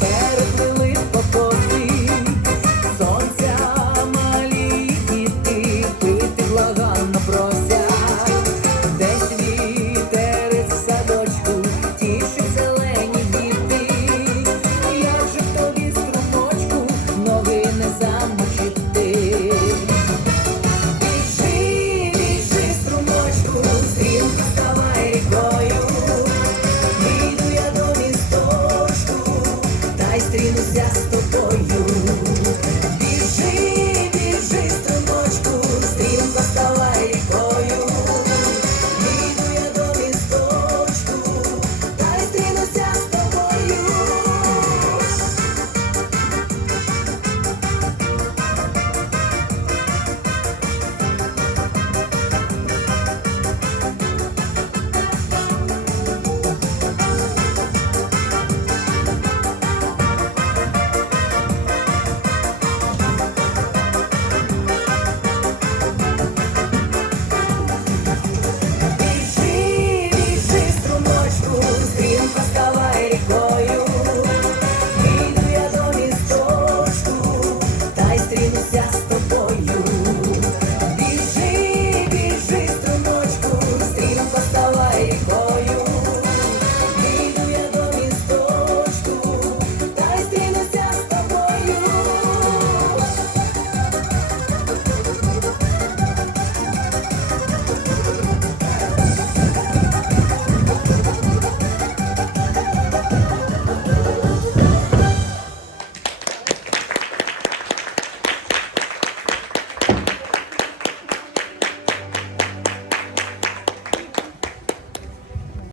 better